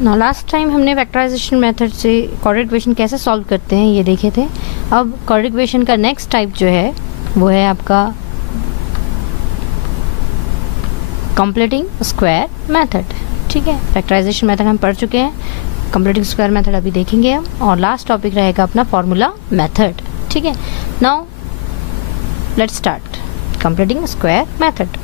ना last time हमने factorisation method से क्वाड्रेटिक इक्वेशन कैसे सॉल्व करते हैं ये देखे थे। अब क्वाड्रेटिक इक्वेशन का नेक्स्ट टाइप जो है वो है आपका कंप्लीटिंग स्क्वायर मेथड। ठीक है, फैक्टराइजेशन मेथड हम पढ़ चुके हैं, कंप्लीटिंग स्क्वायर मेथड अभी देखेंगे हम, और लास्ट टॉपिक रहेगा अपना फॉर्मूला मेथड। ठीक है, now let's start completing square method.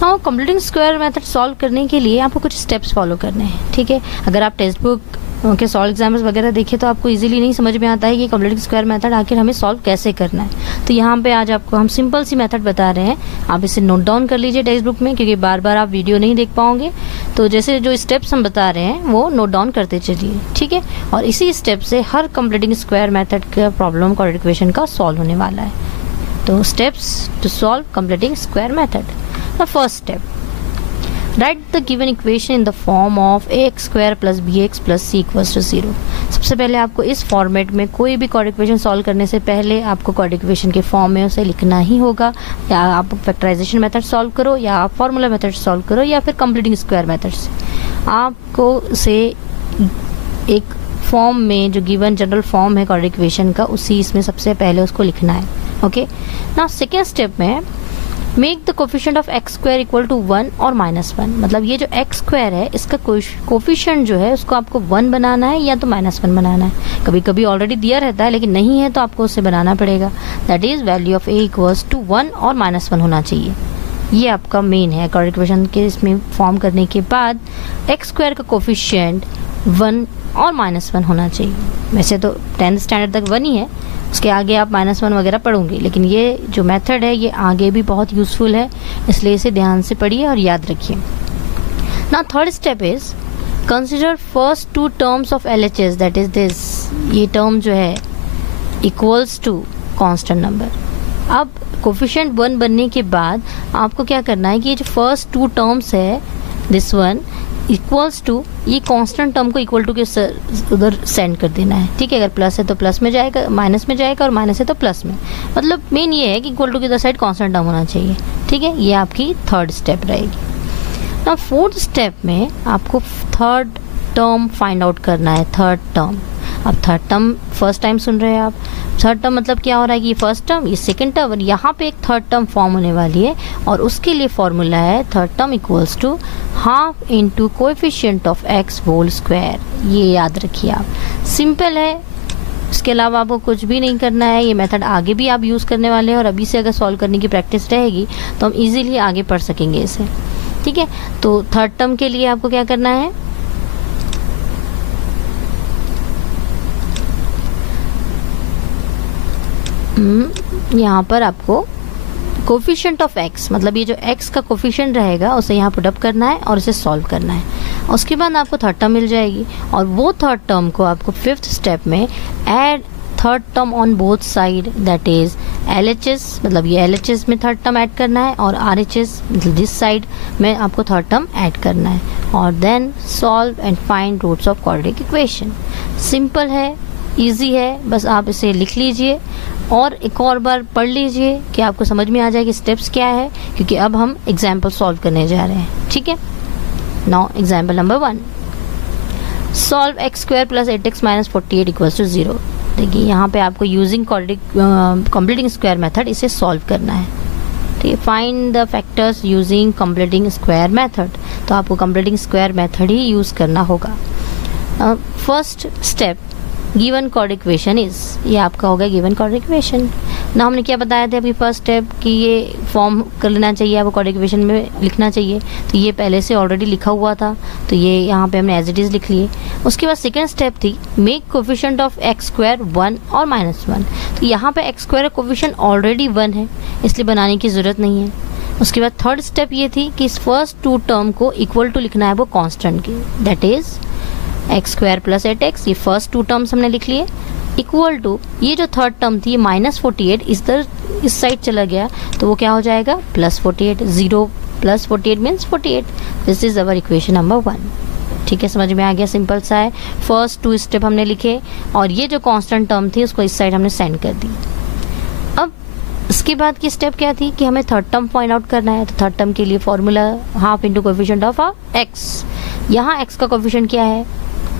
Now completing square method solve करने के लिए आपको कुछ स्टेप्स फॉलो करने हैं। ठीक है, अगर आप टेक्स्ट बुक के सॉल्व एग्जाम्स वगैरह देखें तो आपको इजीली नहीं समझ में आता है कि कंप्लीटिंग स्क्वायर मेथड आखिर हमें सॉल्व कैसे करना है। तो यहाँ पे आज आपको हम सिंपल सी मेथड बता रहे हैं, आप इसे नोट डाउन कर लीजिए टेक्स्ट बुक में, क्योंकि बार बार आप वीडियो नहीं देख पाओगे। तो जैसे जो स्टेप्स हम बता रहे हैं वो नोट डाउन करते चलिए। ठीक है, और इसी स्टेप से हर कंप्लीटिंग स्क्वायर मेथड का प्रॉब्लम क्वाड्रेटिक इक्वेशन का सॉल्व होने वाला है। तो steps to solve completing square method. The first step, write the given equation in the form of ax square plus bx plus c equals to 0। सबसे पहले आपको इस फॉर्मेट में कोई भी क्वाड्रेटिक इक्वेशन सॉल्व करने से पहले आपको क्वाड्रेटिक इक्वेशन के फॉर्म में उसे लिखना ही होगा। या आप फैक्टराइजेशन मेथड सॉल्व करो, या आप फॉर्मूला मेथड सॉल्व करो, या फिर कंप्लीटिंग स्क्वायर मेथड से आपको उसे एक फॉर्म में जो गिवन जनरल फॉर्म है क्वाड्रेटिक इक्वेशन का, उसी इसमें सबसे पहले उसको लिखना है। ओके, नाउ सेकेंड स्टेप में make the coefficient of x square equal to 1 और -1। मतलब ये जो एक्स स्क्वायर है इसका कोफिशिएंट जो है उसको आपको 1 बनाना है या तो -1 बनाना है। कभी कभी ऑलरेडी दिया रहता है, लेकिन नहीं है तो आपको उसे बनाना पड़ेगा। That is value of a equals to 1 और -1 होना चाहिए। ये आपका मेन है क्वाड्रेटिक इक्वेशन के। इसमें फॉर्म करने के बाद एक्स स्क्वायर का कोफिशिएंट 1 और -1 होना चाहिए। वैसे तो 10th स्टैंडर्ड तक 1 ही है, उसके आगे आप -1 वगैरह पढ़ोगे, लेकिन ये जो मेथड है ये आगे भी बहुत यूज़फुल है, इसलिए इसे ध्यान से पढ़िए और याद रखिए। Now third step is consider first 2 terms of LHS, that is this, ये टर्म जो है इक्वल्स टू कांस्टेंट नंबर। अब कोफिशिएंट 1 बनने के बाद आपको क्या करना है कि ये जो फर्स्ट 2 टर्म्स है, दिस वन इक्वल्स टू, ये कांस्टेंट टर्म को इक्वल टू के उधर सेंड कर देना है। ठीक है, अगर प्लस है तो प्लस में जाएगा, माइनस में जाएगा, और माइनस है तो प्लस में। मतलब मेन ये है कि इक्वल टू की इधर साइड कांस्टेंट टर्म होना चाहिए। ठीक है, ये आपकी थर्ड स्टेप रहेगी। ना फोर्थ स्टेप में आपको थर्ड टर्म फाइंड आउट करना है। थर्ड टर्म, अब थर्ड टर्म फर्स्ट टाइम सुन रहे हैं आप। थर्ड टर्म मतलब क्या हो रहा है कि ये फर्स्ट टर्म, ये सेकंड टर्म, और यहाँ पे एक थर्ड टर्म फॉर्म होने वाली है, और उसके लिए फॉर्मूला है third term equals to half into coefficient of x whole square. ये याद रखिए आप, सिंपल है, इसके अलावा आपको कुछ भी नहीं करना है। ये मेथड आगे भी आप यूज़ करने वाले हैं, और अभी से अगर सॉल्व करने की प्रैक्टिस रहेगी तो हम इजीली आगे पढ़ सकेंगे इसे। ठीक है, तो थर्ड टर्म के लिए आपको क्या करना है, यहाँ पर आपको कोफिशिएंट ऑफ एक्स, मतलब ये जो एक्स का कोफिशिएंट रहेगा उसे यहाँ पुट अप करना है और इसे सॉल्व करना है। उसके बाद आपको थर्ड टर्म मिल जाएगी, और वो थर्ड टर्म को आपको फिफ्थ स्टेप में add third term on both side, that is LHS, मतलब ये LHS में थर्ड टर्म ऐड करना है, और RHS मतलब दिस साइड में आपको थर्ड टर्म ऐड करना है, और then solve and find roots of quadratic equation. Simple है, इजी है, बस आप इसे लिख लीजिए और एक और बार पढ़ लीजिए कि आपको समझ में आ जाए कि स्टेप्स क्या है, क्योंकि अब हम एग्जाम्पल सॉल्व करने जा रहे हैं। ठीक है, now example number 1, solve x square plus 8x minus 48 equals to 0। देखिए यहाँ पे आपको यूजिंग कंप्लीटिंग स्क्वायर मेथड इसे सॉल्व करना है। ठीक है, find the factors using completing square method, तो आपको कंप्लीटिंग स्क्वायर मेथड ही यूज़ करना होगा। First step, given quadratic equation is, ये आपका होगा गिवन क्वाड्रेटिक इक्वेशन। ना हमने क्या बताया था अभी फर्स्ट स्टेप कि ये फॉर्म कर लेना चाहिए, आपको क्वाड्रेटिक इक्वेशन में लिखना चाहिए, तो ये पहले से ऑलरेडी लिखा हुआ था, तो ये यहाँ पे हमने एज इट इज लिख लिए। उसके बाद सेकेंड स्टेप थी make coefficient of x square 1 और -1, तो यहाँ पे एक्स स्क्वायर कोफिशिएंट ऑलरेडी 1 है, इसलिए बनाने की ज़रूरत नहीं है। उसके बाद थर्ड स्टेप ये थी कि इस फर्स्ट 2 टर्म को इक्वल टू लिखना है वो कॉन्स्टेंट की, that is x square plus 8x, ये फर्स्ट 2 टर्म्स हमने लिख लिए, इक्वल टू ये जो थर्ड टर्म थी -48 इस साइड चला गया, तो वो क्या हो जाएगा +48। 0 + 48 means 48। This is our equation number 1। ठीक है, समझ में आ गया, सिंपल सा है। फर्स्ट 2 स्टेप हमने लिखे, और ये जो कांस्टेंट टर्म थी उसको इस साइड हमने सेंड कर दी। अब इसके बाद की स्टेप क्या थी कि हमें थर्ड टर्म फाइंड आउट करना है, तो थर्ड टर्म के लिए formula half into coefficient of x, यहाँ x का कोफिशिएंट क्या है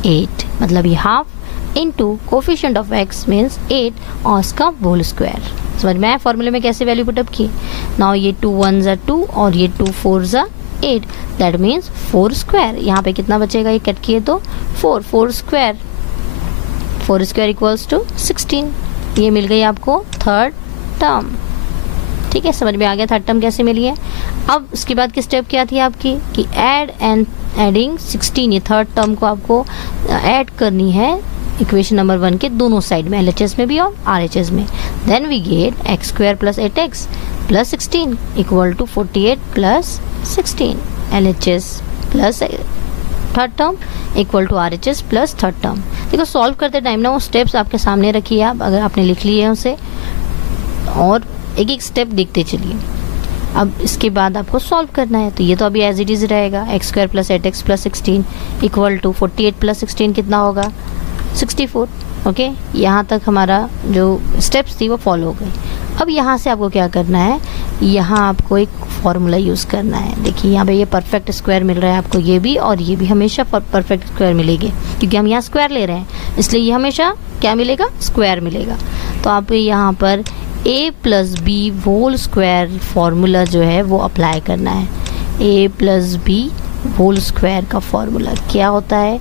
8, मतलब ये half into coefficient of x means 8 और उसका होल स्क्वायर। समझ में आया फॉर्मूले में कैसे वैल्यू पुटअप की। नाउ ये 2 1 ज़ा 2 और ये 2 4 ज़ा 8, दैट मीन्स 4 स्क्वायर। यहाँ पे कितना बचेगा, ये कट किए तो 4 स्क्वायर, 4 स्क्वायर इक्वल्स टू 16। ये मिल गई आपको थर्ड टर्म। ठीक है, समझ में आ गया थर्ड टर्म कैसे मिली है। अब उसके बाद की स्टेप क्या थी आपकी कि ऐड एंड एडिंग 16, ये थर्ड टर्म को आपको ऐड करनी है इक्वेशन नंबर 1 के दोनों साइड में, LHS में भी और RHS में। Then we get x square plus 8x plus 16 equal to 48 plus 16, LHS plus third term equal to RHS plus third term. देखो सॉल्व करते टाइम ना वो स्टेप्स आपके सामने रखिए आप, अगर आपने लिख लिए हैं उसे, और एक एक स्टेप देखते चलिए। अब इसके बाद आपको सॉल्व करना है, तो ये तो अभी एज इट इज़ रहेगा, x square plus 8x plus 16 equal to 48 plus 16 कितना होगा 64। ओके, यहाँ तक हमारा जो स्टेप्स थी वो फॉलो हो गई। अब यहाँ से आपको क्या करना है, यहाँ आपको एक फॉर्मूला यूज़ करना है। देखिए यहाँ पे ये परफेक्ट स्क्वायर मिल रहा है आपको, ये भी और ये भी हमेशा परफेक्ट स्क्वायर मिलेगी, क्योंकि हम यहाँ स्क्वायर ले रहे हैं, इसलिए ये हमेशा क्या मिलेगा, स्क्वायर मिलेगा। तो आप यहाँ पर a plus b whole square formula जो है वो अप्लाई करना है। a plus b whole square का फॉर्मूला क्या होता है,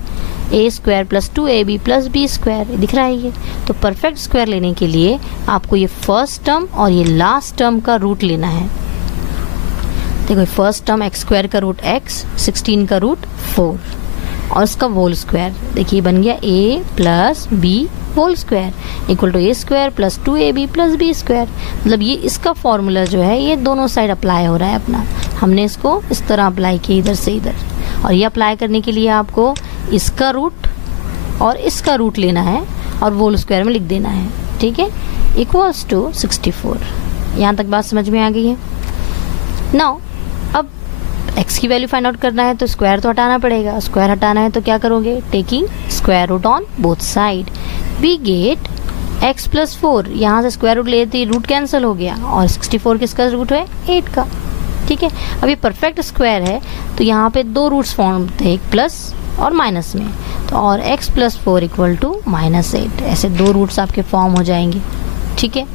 a square plus 2ab plus b square, दिख रहा है ये। तो परफेक्ट स्क्वायर लेने के लिए आपको ये फर्स्ट टर्म और ये लास्ट टर्म का रूट लेना है। देखो फर्स्ट टर्म x स्क्वायर का रूट x, 16 का रूट 4 और इसका होल स्क्वायर, देखिए बन गया a plus b whole square equal to a square plus 2ab plus b square. मतलब ये इसका फॉर्मूला जो है ये दोनों साइड अप्लाई हो रहा है अपना, हमने इसको इस तरह अप्लाई किया इधर से इधर, और ये अप्लाई करने के लिए आपको इसका रूट और इसका रूट लेना है और होल स्क्वायर में लिख देना है। ठीक है, इक्वल्स टू 64। यहाँ तक बात समझ में आ गई है। नाउ अब x की वैल्यू फाइंड आउट करना है तो स्क्वायर तो हटाना पड़ेगा, स्क्वायर हटाना है तो क्या करोगे, taking square root on both side we get x plus 4, यहाँ से स्क्वायर रूट लेते ही रूट कैंसिल हो गया और 64 किसका रूट है 8 का। ठीक है, अब ये परफेक्ट स्क्वायर है तो यहाँ पे दो रूट्स फॉर्म थे, एक प्लस और माइनस में, तो और x प्लस 4 इक्वल टू -8, ऐसे दो रूट्स आपके फॉर्म हो जाएंगे। ठीक है,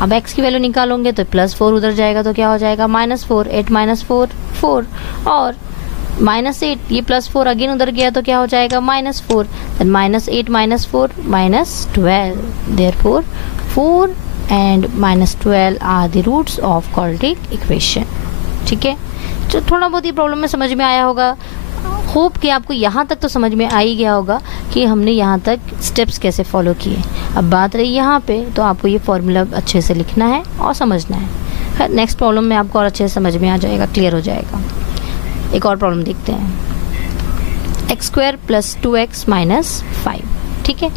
अब x की वैल्यू निकालोगे तो प्लस 4 उधर जाएगा तो क्या हो जाएगा -4, 8 माइनस 4 4 और -8, ये प्लस 4 अगेन उधर गया तो क्या हो जाएगा -4, then -8 minus 4 -12, therefore 4 and -12 are the roots of quadratic equation. ठीक है, जो थोड़ा बहुत ही प्रॉब्लम में समझ में आया होगा, होप कि आपको यहाँ तक तो समझ में आ ही गया होगा कि हमने यहाँ तक स्टेप्स कैसे फॉलो किए। अब बात रही यहाँ पे, तो आपको ये फॉर्मूला अच्छे से लिखना है और समझना है। नेक्स्ट प्रॉब्लम में आपको और अच्छे से समझ में आ जाएगा, क्लियर हो जाएगा। एक और प्रॉब्लम देखते हैं, x square plus 2x minus 5। ठीक है,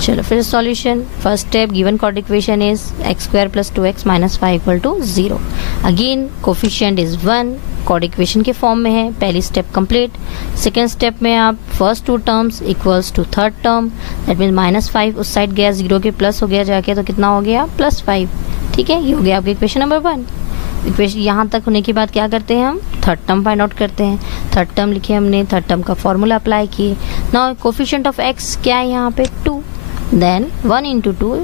चलो फिर solution. First step, given quadratic equation is x square plus 2x minus 5 equal to 0। Again coefficient is 1, quadratic equation के फॉर्म में है। पहली स्टेप कंप्लीट। सेकेंड स्टेप में आप first two terms equals to third term, that mean -5 उस side गया, 0 के plus हो गया जाके, तो कितना हो गया +5। ठीक है, ये हो गया आपकी इक्वेशन नंबर 1। इक्वेशन यहाँ तक होने के बाद क्या करते हैं, हम थर्ड टर्म फाइंड आउट करते हैं। थर्ड टर्म लिखे हमने, थर्ड टर्म का फॉर्मूला अप्लाई किए। नाउ कोफिशिएंट ऑफ x क्या है यहाँ पे 2, then 1 into 2,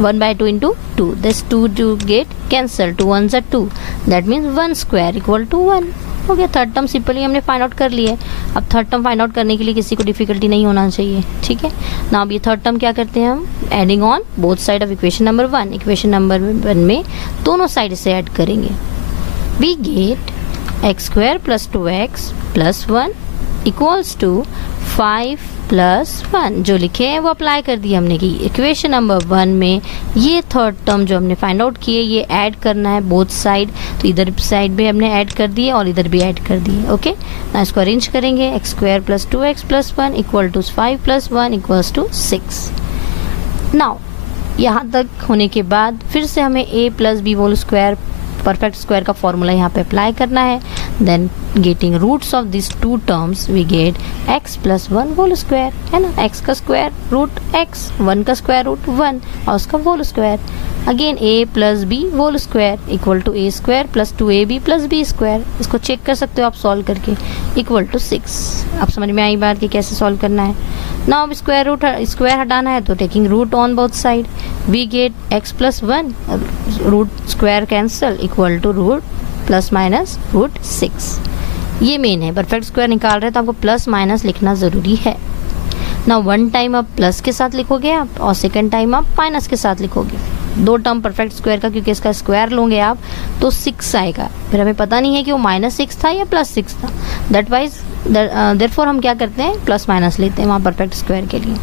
1/2 into 2, this 2 to get cancel, 2 1s are 2, that means 1 square equal to 1। हो गया, थर्ड टर्म सिंपली हमने फाइंड आउट कर लिया। अब थर्ड टर्म फाइंड आउट करने के लिए किसी को डिफिकल्टी नहीं होना चाहिए। ठीक है ना, अब ये थर्ड टर्म क्या करते हैं हम, adding on both side of equation number 1। Equation number 1 में दोनों साइड से ऐड करेंगे। We get x square plus 2x plus 1 equals to 5 plus 1। जो लिखे हैं वो अप्लाई कर दिया हमने कि इक्वेशन नंबर 1 में ये थर्ड टर्म जो हमने फाइंड आउट किए ये ऐड करना है बोथ साइड, तो इधर साइड भी हमने ऐड कर दिए और इधर भी ऐड कर दिए। ओके ना, इसको अरेंज करेंगे। x square plus 2x plus 1 equal to 5 plus 1 equals to 6। Now यहाँ तक होने के बाद फिर से हमें a plus b whole square perfect square का फॉर्मूला यहाँ पे अप्लाई करना है। Then getting roots of this two terms we get x plus 1 whole square, है ना। x का स्क्वायर रूट x, 1 का स्क्वायर रूट 1 और उसका whole square. Again a plus b whole square equal to a square plus 2ab plus b square, इसको check कर सकते हो आप सॉल्व करके, इक्वल टू 6। अब समझ में आई बात कि कैसे सॉल्व करना है। नाउ अब स्क्वायर हटाना है तो taking root on both side we get x plus 1, root square cancel equal to root plus minus root 6। ये मेन है, परफेक्ट स्क्वायर निकाल रहे हैं तो आपको प्लस माइनस लिखना ज़रूरी है। ना वन टाइम आप प्लस के साथ लिखोगे आप और सेकंड टाइम आप माइनस के साथ लिखोगे, दो टर्म परफेक्ट स्क्वायर का, क्योंकि इसका स्क्वायर लोगे आप तो 6 आएगा। फिर हमें पता नहीं है कि वो -6 था या +6 था, दैट वाइज देयरफॉर हम क्या करते हैं प्लस माइनस लेते हैं वहाँ परफेक्ट स्क्वायर के लिए।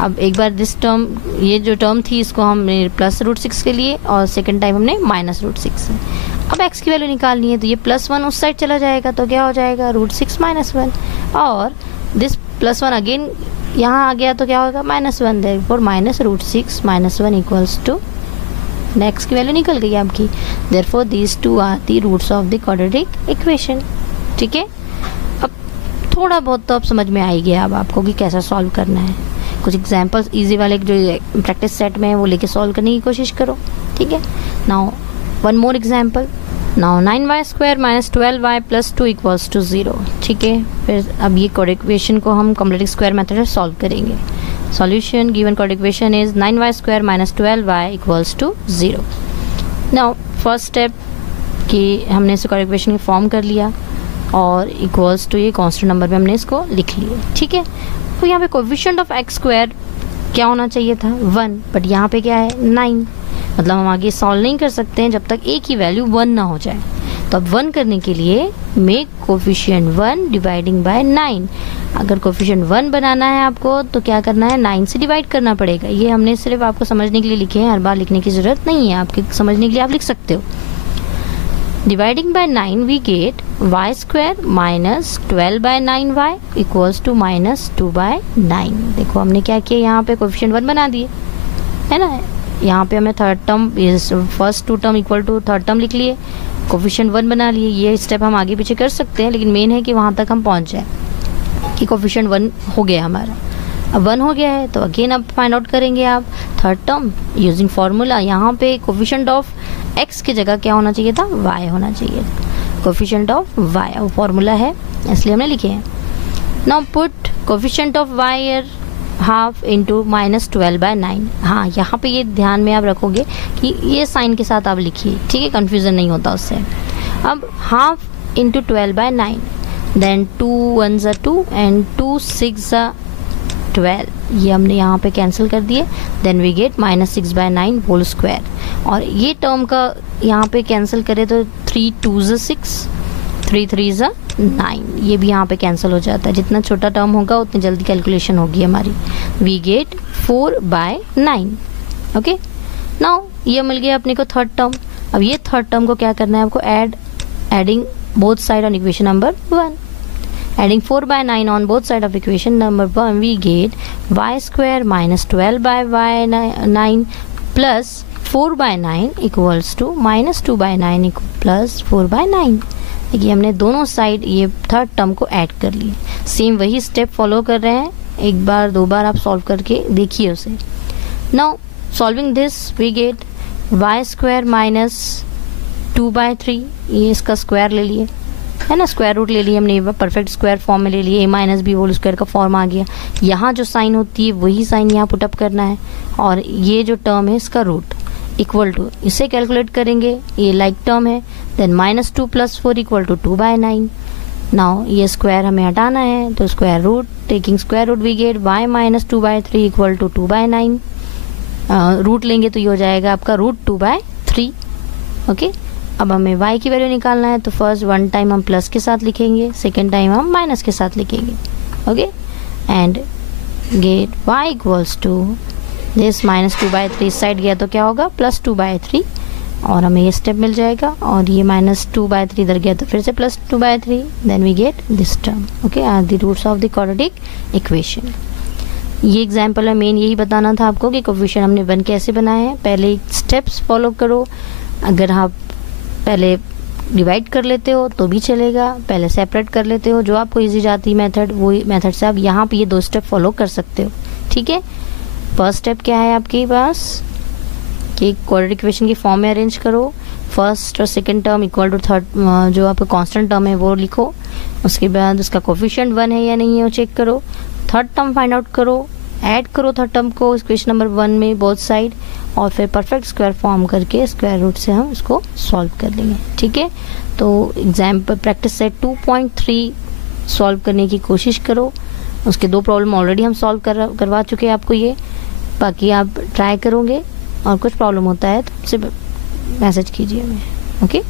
अब एक बार दिस टर्म, ये जो टर्म थी इसको हमने +√6 के लिए और सेकंड टाइम हमने -√6 है। अब x की वैल्यू निकालनी है तो ये +1 उस साइड चला जाएगा तो क्या हो जाएगा √6 - 1, और दिस +1 अगेन यहाँ आ गया तो क्या होगा -1, देयरफॉर -√6 - 1 इक्वल्स टू, x की वैल्यू निकल गई आपकी, therefore these two are the roots of the quadratic equation. ठीक है, अब थोड़ा बहुत तो अब समझ में आ ही गया अब आपको कि कैसा सॉल्व करना है। कुछ एग्जाम्पल्स इजी वाले जो प्रैक्टिस सेट में है वो लेके सॉल्व करने की कोशिश करो। ठीक है, now one more example. Now 9y² - 12y + 2 equals to 0। ठीक है, फिर अब ये कोड इक्वेशन को हम क्वाड्रेटिक स्क्वायर मेथड से सॉल्व करेंगे। Solution given quad equation is 9y² - 12y equals to 0। Now first step कि हमने इस कोड इक्वेशन को फॉर्म कर लिया और इक्वल्स टू ये कांस्टेंट नंबर में हमने इसको लिख लिया। ठीक है, तो यहाँ पे कोएफिशिएंट ऑफ x² क्या होना चाहिए था 1, बट यहाँ पे क्या है 9, मतलब हम आगे सॉल्व नहीं कर सकते हैं जब तक a की वैल्यू 1 ना हो जाए। तो अब 1 करने के लिए मेक कोएफिशिएंट 1 डिवाइडिंग बाय 9। अगर कोएफिशिएंट 1 बनाना है आपको तो क्या करना है 9 से डिवाइड करना पड़ेगा। ये हमने सिर्फ आपको समझने के लिए लिखे हैं, हर बार लिखने की ज़रूरत नहीं है, आपके समझने के लिए आप लिख सकते हो। Dividing by 9 we get y² - 12/9y equals to -2/9। देखो हमने क्या किया, यहाँ पे कोएफिशिएंट 1 बना दिए है ना, यहाँ पे हमें third term first 2 term equal to third term लिख लिए, कोएफिशिएंट 1 बना लिए। ये स्टेप हम आगे पीछे कर सकते हैं, लेकिन मेन है कि वहाँ तक हम पहुँच जाए कि कोएफिशिएंट 1 हो गया हमारा। अब 1 हो गया है तो अगेन अब फाइंड आउट करेंगे आप थर्ड टर्म यूजिंग फार्मूला। यहाँ पे कोएफिशिएंट ऑफ x की जगह क्या होना चाहिए था y होना चाहिए, कोएफिशिएंट ऑफ y, वो फार्मूला है इसलिए हमने लिखे हैं। Now put coefficient of y year half into -12/9। हाँ, यहाँ पे ये ध्यान में आप रखोगे कि ये साइन के साथ आप लिखिए, ठीक है, कन्फ्यूज़न नहीं होता उससे। अब half into 12/9, then 2 1s are 2 and 2 6s are 12, ये हमने यहाँ पे कैंसिल कर दिए। Then we get -6/9 whole square, और ये टर्म का यहाँ पे कैंसिल करें तो 3 2s are 6, 3 3s are 9, ये भी यहाँ पे कैंसिल हो जाता है। जितना छोटा टर्म होगा उतनी जल्दी कैलकुलेशन होगी हमारी। We get 4/9। ओके, नाउ ये मिल गया अपने को थर्ड टर्म। अब ये थर्ड टर्म को क्या करना है आपको, adding both side on equation number 1। Adding 4/9 on both side of equation number 1, we get y² - 12/9 plus 4/9 equals to -2/9 plus 4/9। देखिए हमने दोनों साइड ये थर्ड टर्म को ऐड कर लिए। सेम वही स्टेप फॉलो कर रहे हैं, एक बार दो बार आप सॉल्व करके देखिए उसे। Now solving this we get y² - 2/3, ये इसका स्क्वायर ले लिए है ना, स्क्वायर रूट ले लिए हमने, परफेक्ट स्क्वायर फॉर्म में ले लिए, a - b होल स्क्वायर का फॉर्म आ गया। यहाँ जो साइन होती है वही साइन यहाँ पुटअप करना है, और ये जो टर्म है इसका रूट इक्वल टू, इसे कैलकुलेट करेंगे, ये लाइक टर्म है। Then -2 + 4 equal to 2/9। नाउ ये स्क्वायर हमें हटाना है तो square root, taking square root we get y - 2/3 equal to 2/9। Root लेंगे तो ये हो जाएगा आपका √2/3। ओके, अब हमें y की वैल्यू निकालना है तो फर्स्ट 1 टाइम हम प्लस के साथ लिखेंगे, सेकेंड टाइम हम माइनस के साथ लिखेंगे। Okay, and get y equals to this -2/3 side गया तो क्या होगा +2/3, और हमें ये स्टेप मिल जाएगा, और ये -2/3 इधर गया तो फिर से +2/3। Then we get this term. Okay, are the roots of the quadratic equation. ये एग्जाम्पल में मेन यही बताना था आपको कि कोएफिशिएंट हमने 1 कैसे बनाए हैं। पहले स्टेप्स फॉलो करो, अगर आप पहले डिवाइड कर लेते हो तो भी चलेगा, पहले सेपरेट कर लेते हो, जो आपको इजी जाती मेथड वही मेथड से आप यहाँ पे ये 2 स्टेप फॉलो कर सकते हो। ठीक है, फर्स्ट स्टेप क्या है आपके पास, कि क्वाड्रेटिक इक्वेशन की फॉर्म में अरेंज करो, फर्स्ट और second term equal to third, जो आपका कांस्टेंट टर्म है वो लिखो, उसके बाद उसका कोफिशिएंट 1 है या नहीं है वो चेक करो, थर्ड टर्म फाइंड आउट करो, ऐड करो थर्ड टर्म को इक्वेशन नंबर 1 में बोथ साइड, और फिर परफेक्ट स्क्वायर फॉर्म करके स्क्वायर रूट से हम इसको सॉल्व कर लेंगे। ठीक है, तो एग्जाम्पल प्रैक्टिस सेट 2.3 सॉल्व करने की कोशिश करो। उसके 2 प्रॉब्लम ऑलरेडी हम सॉल्व करवा चुके हैं आपको, ये बाकी आप ट्राई करोगे और कुछ प्रॉब्लम होता है तो मुझसे मैसेज कीजिए हमें। ओके।